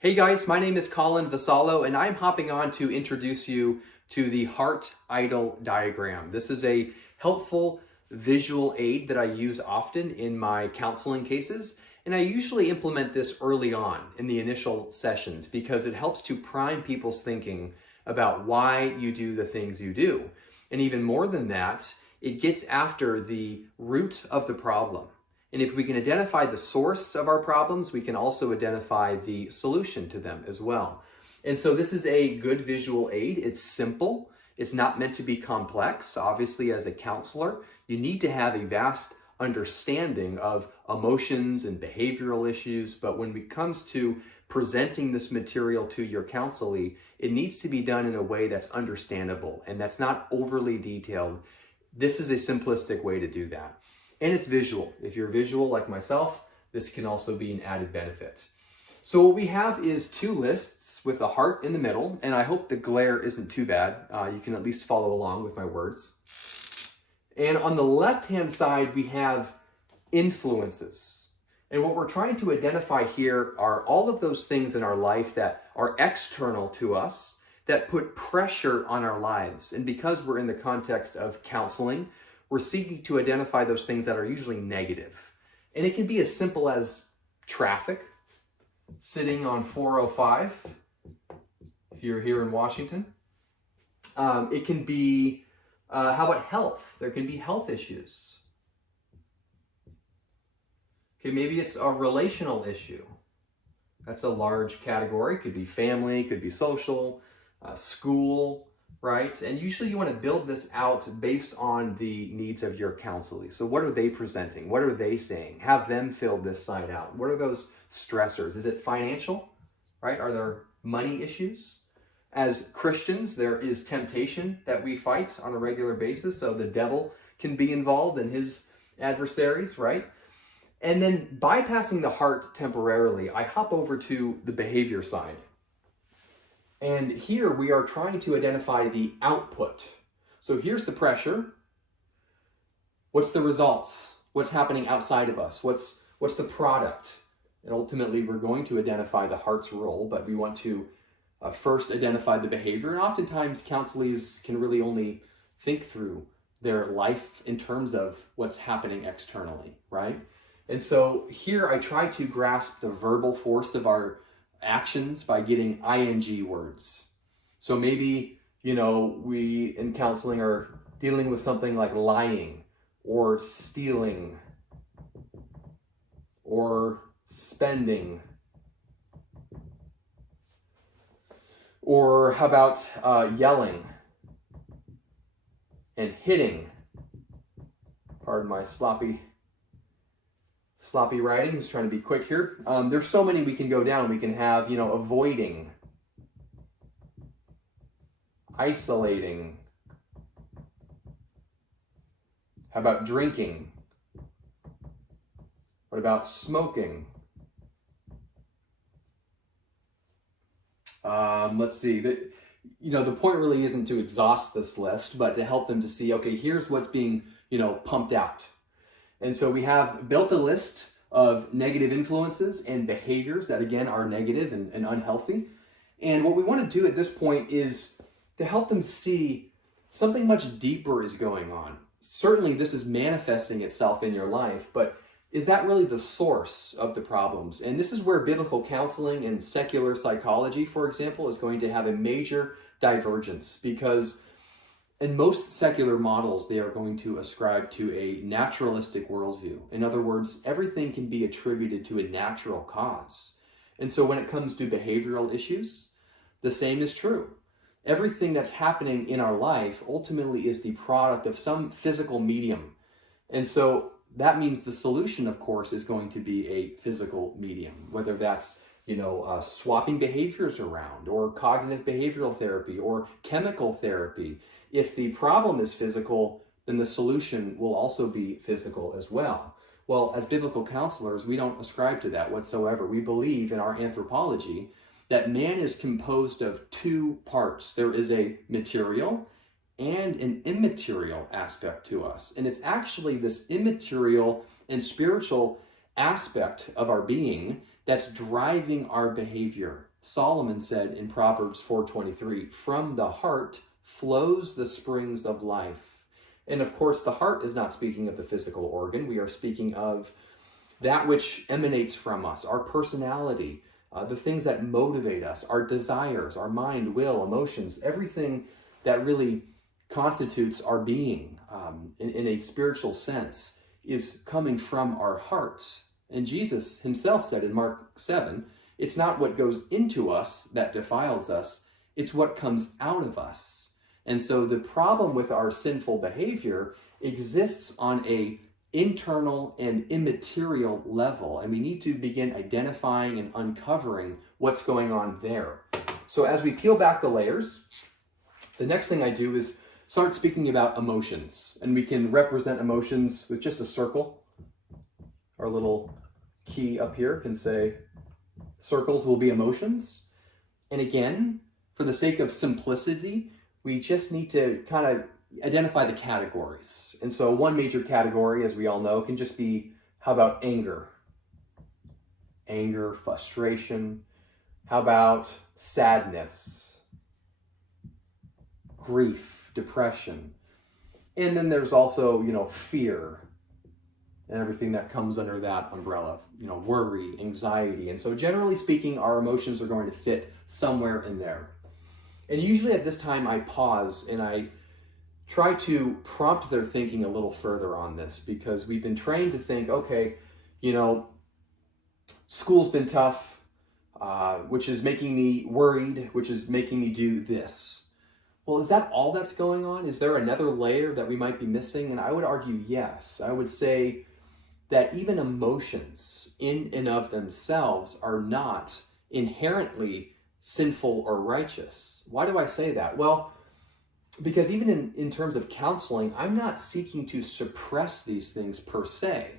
Hey guys, my name is Colin Vassallo, and I'm hopping on to introduce you to the heart idol diagram. This is a helpful visual aid that I use often in my counseling cases, and I usually implement this early on in the initial sessions because it helps to prime people's thinking about why you do the things you do. And even more than that, it gets after the root of the problem. And if we can identify the source of our problems, we can also identify the solution to them as well. And so this is a good visual aid. It's simple. It's not meant to be complex. Obviously, as a counselor, you need to have a vast understanding of emotions and behavioral issues. But when it comes to presenting this material to your counselee, it needs to be done in a way that's understandable and that's not overly detailed. This is a simplistic way to do that. And it's visual. If you're visual like myself, this can also be an added benefit. So what we have is two lists with a heart in the middle, and I hope the glare isn't too bad. You can at least follow along with my words. And on the left-hand side, we have influences. And what we're trying to identify here are all of those things in our life that are external to us, that put pressure on our lives. And because we're in the context of counseling, we're seeking to identify those things that are usually negative. And it can be as simple as traffic, sitting on 405, if you're here in Washington. It can be, how about health? There can be health issues. Okay, maybe it's a relational issue. That's a large category. Could be family, could be social, school, right? And usually you want to build this out based on the needs of your counselee. So what are they presenting? What are they saying? Have them fill this side out. What are those stressors? Is it financial, right? Are there money issues? As Christians, there is temptation that we fight on a regular basis. So the devil can be involved in his adversaries, right? And then bypassing the heart temporarily, I hop over to the behavior side. And here we are trying to identify the output. So here's the pressure. What's the results? What's happening outside of us? What's the product? And ultimately, we're going to identify the heart's role, but we want to first identify the behavior. And oftentimes, counselees can really only think through their life in terms of what's happening externally, right? And so here I try to grasp the verbal force of our actions by getting ing words. So maybe, we in counseling are dealing with something like lying or stealing or spending. Or how about yelling and hitting? Pardon my sloppy writing. Just trying to be quick here. There's so many we can go down. We can have, avoiding, isolating. How about drinking? What about smoking? Let's see. The point really isn't to exhaust this list, but to help them to see, okay, here's what's being, pumped out. And so we have built a list of negative influences and behaviors that, again, are negative and unhealthy. And what we want to do at this point is to help them see something much deeper is going on. Certainly, this is manifesting itself in your life, but is that really the source of the problems? And this is where biblical counseling and secular psychology, for example, is going to have a major divergence, because in most secular models, they are going to ascribe to a naturalistic worldview. In other words, everything can be attributed to a natural cause. And so when it comes to behavioral issues, the same is true. Everything that's happening in our life ultimately is the product of some physical medium. And so that means the solution, of course, is going to be a physical medium, whether that's swapping behaviors around, or cognitive behavioral therapy, or chemical therapy. If the problem is physical, then the solution will also be physical as well. Well, as biblical counselors, we don't ascribe to that whatsoever. We believe in our anthropology that man is composed of two parts. There is a material and an immaterial aspect to us. And it's actually this immaterial and spiritual aspect of our being that's driving our behavior. Solomon said in Proverbs 4:23, "From the heart flows the springs of life." And of course, the heart is not speaking of the physical organ. We are speaking of that which emanates from us, our personality, the things that motivate us, our desires, our mind, will, emotions, everything that really constitutes our being in a spiritual sense is coming from our hearts. And Jesus himself said in Mark 7, it's not what goes into us that defiles us, it's what comes out of us. And so the problem with our sinful behavior exists on a internal and immaterial level, and we need to begin identifying and uncovering what's going on there. So as we peel back the layers, the next thing I do is start speaking about emotions, and we can represent emotions with just a circle. Our little key up here can say circles will be emotions. And again, for the sake of simplicity, we just need to kind of identify the categories. And so one major category, as we all know, can just be, how about anger? Anger, frustration. How about sadness? Grief, depression. And then there's also, fear and everything that comes under that umbrella, worry, anxiety. And so generally speaking, our emotions are going to fit somewhere in there. And usually at this time, I pause and I try to prompt their thinking a little further on this, because we've been trained to think, okay, school's been tough, which is making me worried, which is making me do this. Well, is that all that's going on? Is there another layer that we might be missing? And I would argue yes. I would say that even emotions in and of themselves are not inherently sinful or righteous. Why do I say that? Well, because even in terms of counseling, I'm not seeking to suppress these things per se.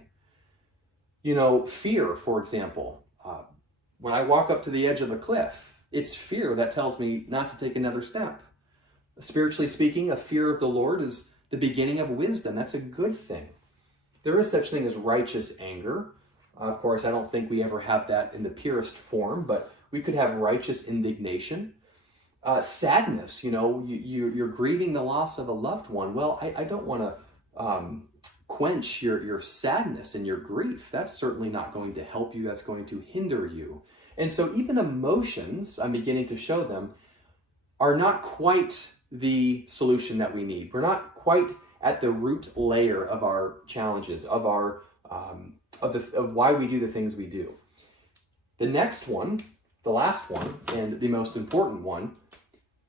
Fear, for example. When I walk up to the edge of a cliff, it's fear that tells me not to take another step. Spiritually speaking, a fear of the Lord is the beginning of wisdom. That's a good thing. There is such thing as righteous anger. Of course, I don't think we ever have that in the purest form, but we could have righteous indignation. Sadness, you're grieving the loss of a loved one. Well, I don't want to quench your sadness and your grief. That's certainly not going to help you. That's going to hinder you. And so even emotions, I'm beginning to show them, are not quite the solution that we need. We're not quite at the root layer of our challenges, of our of why we do the things we do. The next one, the last one, and the most important one,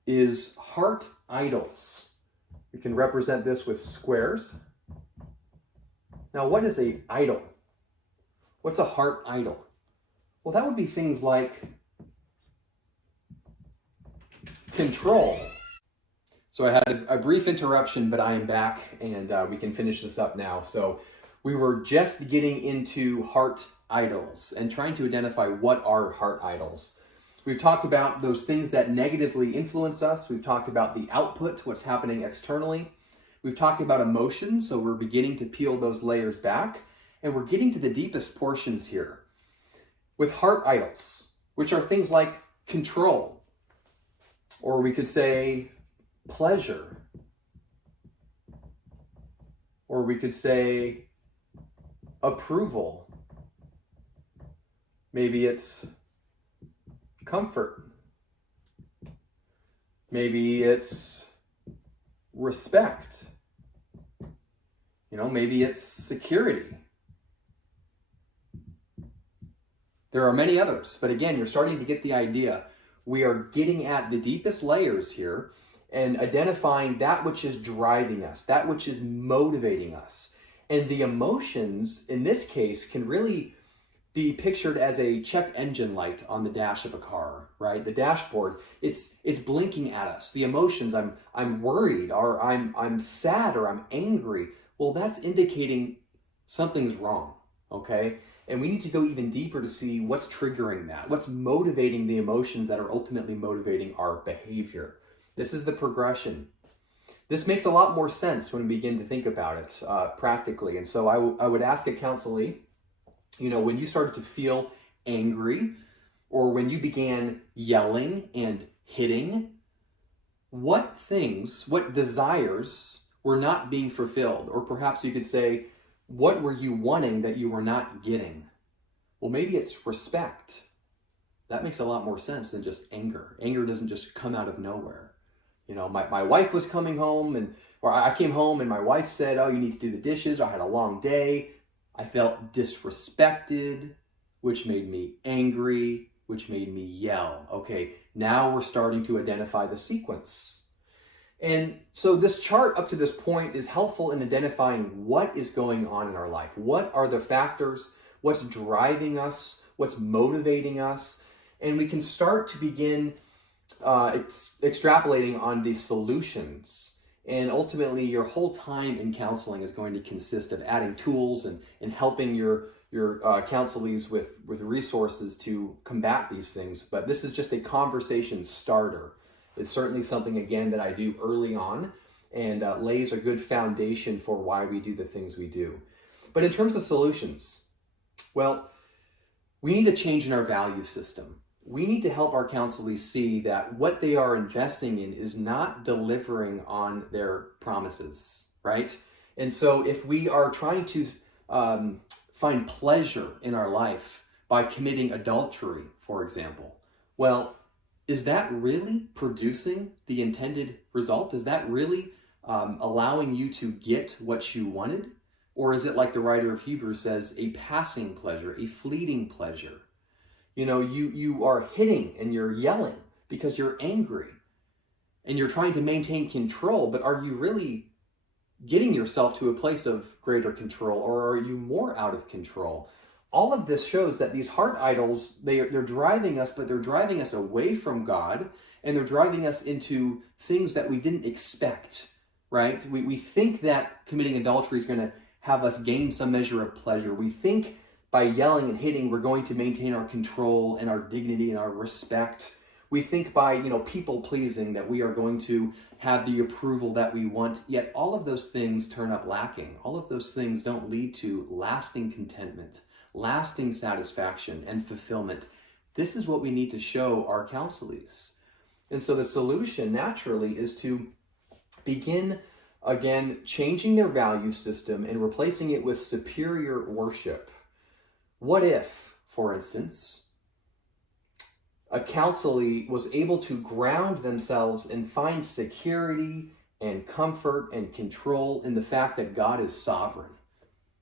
is heart idols. We can represent this with squares. Now, what is an idol? What's a heart idol? Well, that would be things like control. So I had a brief interruption, but I am back, and we can finish this up now. So we were just getting into heart idols and trying to identify what are heart idols. We've talked about those things that negatively influence us. We've talked about the output, what's happening externally. We've talked about emotions, so we're beginning to peel those layers back, and we're getting to the deepest portions here with heart idols, which are things like control, or we could say pleasure, or we could say approval. Maybe it's comfort. Maybe it's respect. Maybe it's security. There are many others, but again, you're starting to get the idea. We are getting at the deepest layers here and identifying that which is driving us, that which is motivating us. And the emotions, in this case, can really be pictured as a check engine light on the dash of a car, right? The dashboard, it's blinking at us. The emotions, I'm worried, or I'm sad, or I'm angry. Well, that's indicating something's wrong, okay? And we need to go even deeper to see what's triggering that, what's motivating the emotions that are ultimately motivating our behavior. This is the progression. This makes a lot more sense when we begin to think about it practically. And so I would ask a counselee, when you started to feel angry, or when you began yelling and hitting, what things, what desires were not being fulfilled? Or perhaps you could say, what were you wanting that you were not getting? Well, maybe it's respect. That makes a lot more sense than just anger. Anger doesn't just come out of nowhere. You know, my wife was coming home, or I came home and my wife said, oh, you need to do the dishes. I had a long day. I felt disrespected, which made me angry, which made me yell. Okay, now we're starting to identify the sequence. And so this chart up to this point is helpful in identifying what is going on in our life. What are the factors? What's driving us? What's motivating us? And we can start to begin extrapolating on the solutions. And ultimately, your whole time in counseling is going to consist of adding tools and helping your counselees with resources to combat these things. But this is just a conversation starter. It's certainly something, again, that I do early on and lays a good foundation for why we do the things we do. But in terms of solutions, well, we need a change in our value system. We need to help our counselees see that what they are investing in is not delivering on their promises, right? And so if we are trying to find pleasure in our life by committing adultery, for example, well, is that really producing the intended result? Is that really allowing you to get what you wanted? Or is it, like the writer of Hebrews says, a passing pleasure, a fleeting pleasure? You know, you are hitting and you're yelling because you're angry and you're trying to maintain control, but are you really getting yourself to a place of greater control, or are you more out of control? All of this shows that these heart idols, they're driving us, but they're driving us away from God, and they're driving us into things that we didn't expect, right? We think that committing adultery is going to have us gain some measure of pleasure. We think by yelling and hitting, we're going to maintain our control and our dignity and our respect. We think by, people pleasing that we are going to have the approval that we want, yet all of those things turn up lacking. All of those things don't lead to lasting contentment, lasting satisfaction and fulfillment. This is what we need to show our counselees. And so the solution naturally is to begin, again, changing their value system and replacing it with superior worship. What if, for instance, a counselee was able to ground themselves and find security and comfort and control in the fact that God is sovereign?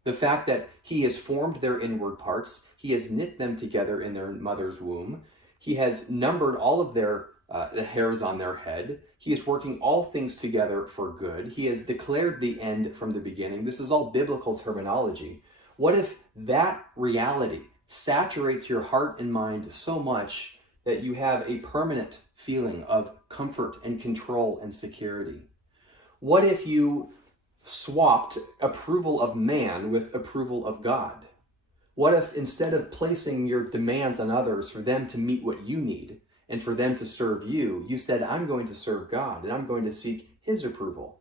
The fact that He has formed their inward parts, He has knit them together in their mother's womb, He has numbered all of the hairs on their head, He is working all things together for good, He has declared the end from the beginning. This is all biblical terminology. What if that reality saturates your heart and mind so much that you have a permanent feeling of comfort and control and security? What if you swapped approval of man with approval of God? What if instead of placing your demands on others for them to meet what you need and for them to serve you, you said, I'm going to serve God and I'm going to seek His approval?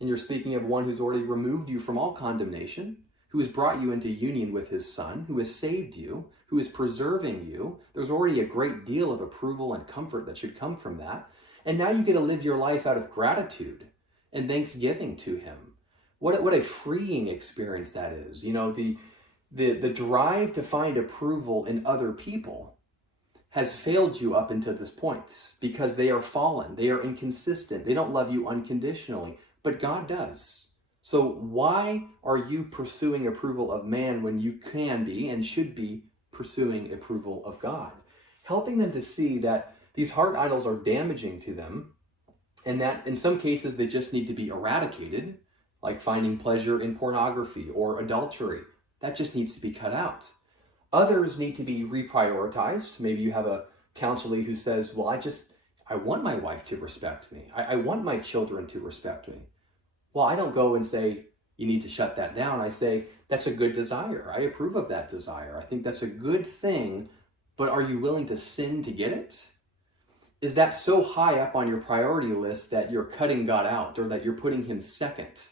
And you're speaking of one who's already removed you from all condemnation, who has brought you into union with His Son, who has saved you, who is preserving you. There's already a great deal of approval and comfort that should come from that. And now you get to live your life out of gratitude and thanksgiving to Him. What a freeing experience that is. The drive to find approval in other people has failed you up until this point because they are fallen, they are inconsistent, they don't love you unconditionally, but God does. So why are you pursuing approval of man when you can be and should be pursuing approval of God? Helping them to see that these heart idols are damaging to them and that in some cases they just need to be eradicated, like finding pleasure in pornography or adultery. That just needs to be cut out. Others need to be reprioritized. Maybe you have a counselee who says, well, I want my wife to respect me. I want my children to respect me. Well, I don't go and say, you need to shut that down. I say, that's a good desire. I approve of that desire. I think that's a good thing, but are you willing to sin to get it? Is that so high up on your priority list that you're cutting God out or that you're putting Him second?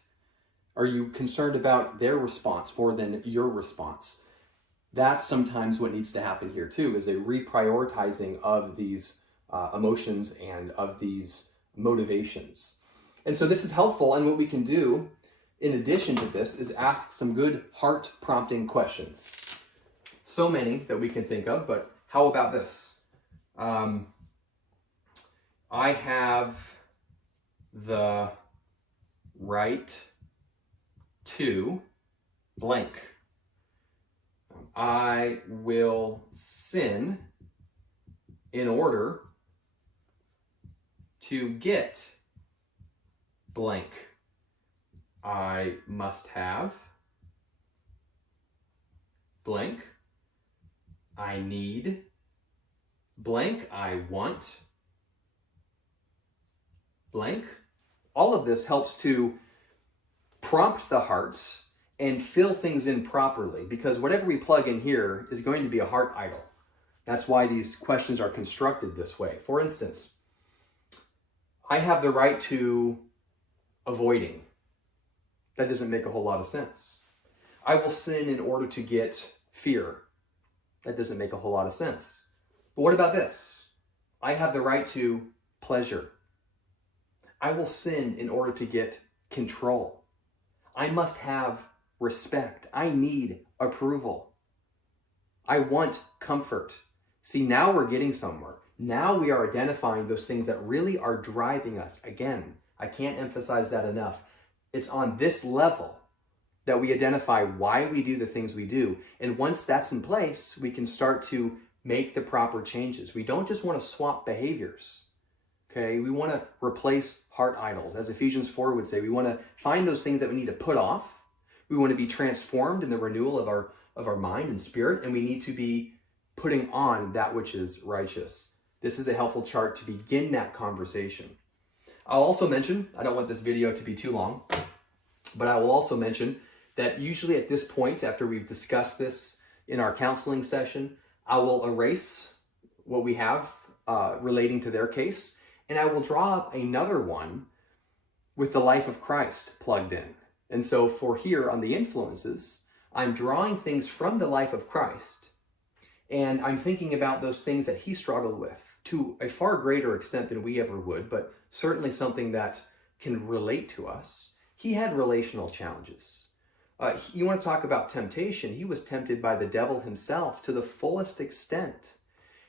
Are you concerned about their response more than your response? that's sometimes what needs to happen here too, is a reprioritizing of these emotions and of these motivations. And so this is helpful, and what we can do in addition to this is ask some good heart prompting questions. So many that we can think of, but how about this? I have the right to blank. I will sin in order to get blank. I must have blank. I need blank. I want blank. All of this helps to prompt the hearts and fill things in properly, because whatever we plug in here is going to be a heart idol. That's why these questions are constructed this way. For instance, I have the right to avoiding. That doesn't make a whole lot of sense. I will sin in order to get fear. That doesn't make a whole lot of sense. But what about this? I have the right to pleasure. I will sin in order to get control. I must have respect. I need approval. I want comfort. See, now we're getting somewhere. Now we are identifying those things that really are driving us. Again, I can't emphasize that enough. It's on this level that we identify why we do the things we do. And once that's in place, we can start to make the proper changes. We don't just want to swap behaviors. Okay, we want to replace heart idols. As Ephesians 4 would say, we want to find those things that we need to put off. We want to be transformed in the renewal of our mind and spirit, and we need to be putting on that which is righteous. This is a helpful chart to begin that conversation. I'll also mention, I don't want this video to be too long, but I will also mention that usually at this point, after we've discussed this in our counseling session, I will erase what we have relating to their case, and I will draw up another one with the life of Christ plugged in. And so for here on the influences, I'm drawing things from the life of Christ, and I'm thinking about those things that he struggled with to a far greater extent than we ever would, but certainly something that can relate to us. He had relational challenges. You want to talk about temptation? He was tempted by the devil himself to the fullest extent.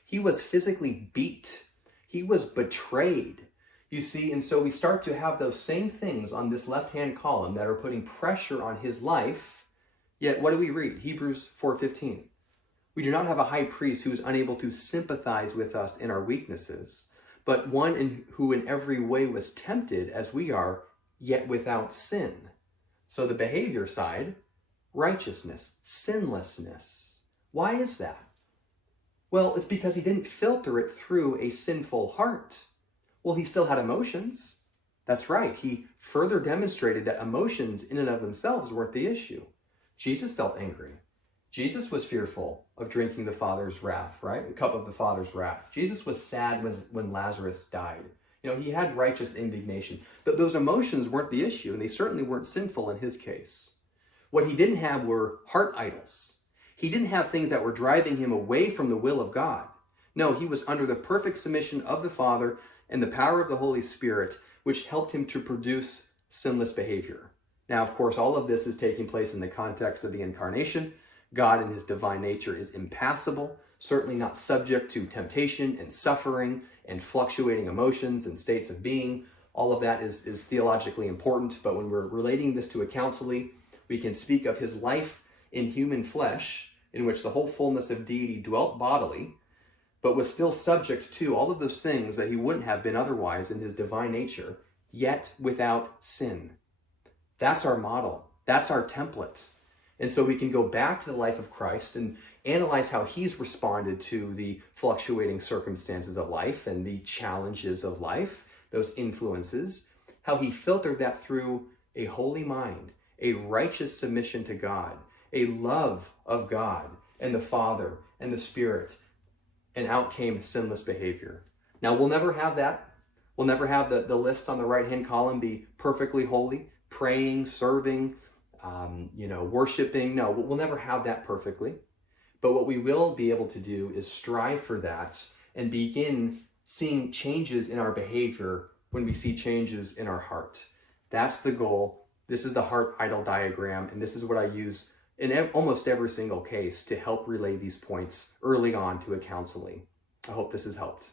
He was physically beat. He was betrayed. You see, and so we start to have those same things on this left-hand column that are putting pressure on his life. Yet what do we read? Hebrews 4:15. We do not have a high priest who is unable to sympathize with us in our weaknesses, but one who in every way was tempted as we are, yet without sin. So the behavior side, righteousness, sinlessness. Why is that? Well, it's because he didn't filter it through a sinful heart. Well, he still had emotions. That's right. He further demonstrated that emotions in and of themselves weren't the issue. Jesus felt angry. Jesus was fearful of drinking the Father's wrath, right? The cup of the Father's wrath. Jesus was sad when Lazarus died. You know, he had righteous indignation. But those emotions weren't the issue, and they certainly weren't sinful in his case. What he didn't have were heart idols. He didn't have things that were driving him away from the will of God. No, he was under the perfect submission of the Father and the power of the Holy Spirit, which helped him to produce sinless behavior. Now, of course, all of this is taking place in the context of the incarnation. God in his divine nature is impassible, certainly not subject to temptation and suffering and fluctuating emotions and states of being. All of that is theologically important, but when we're relating this to a counseling, we can speak of his life in human flesh, in which the whole fullness of deity dwelt bodily, but was still subject to all of those things that he wouldn't have been otherwise in his divine nature, yet without sin. That's our model. That's our template. And so we can go back to the life of Christ and analyze how he's responded to the fluctuating circumstances of life and the challenges of life, those influences, how he filtered that through a holy mind, a righteous submission to God, a love of God and the Father and the Spirit, and out came sinless behavior. Now, we'll never have that. We'll never have the list on the right-hand column be perfectly holy, praying, serving, worshiping. No, we'll never have that perfectly. But what we will be able to do is strive for that and begin seeing changes in our behavior when we see changes in our heart. That's the goal. This is the heart idol diagram, and this is what I use in almost every single case to help relay these points early on to a counseling. I hope this has helped.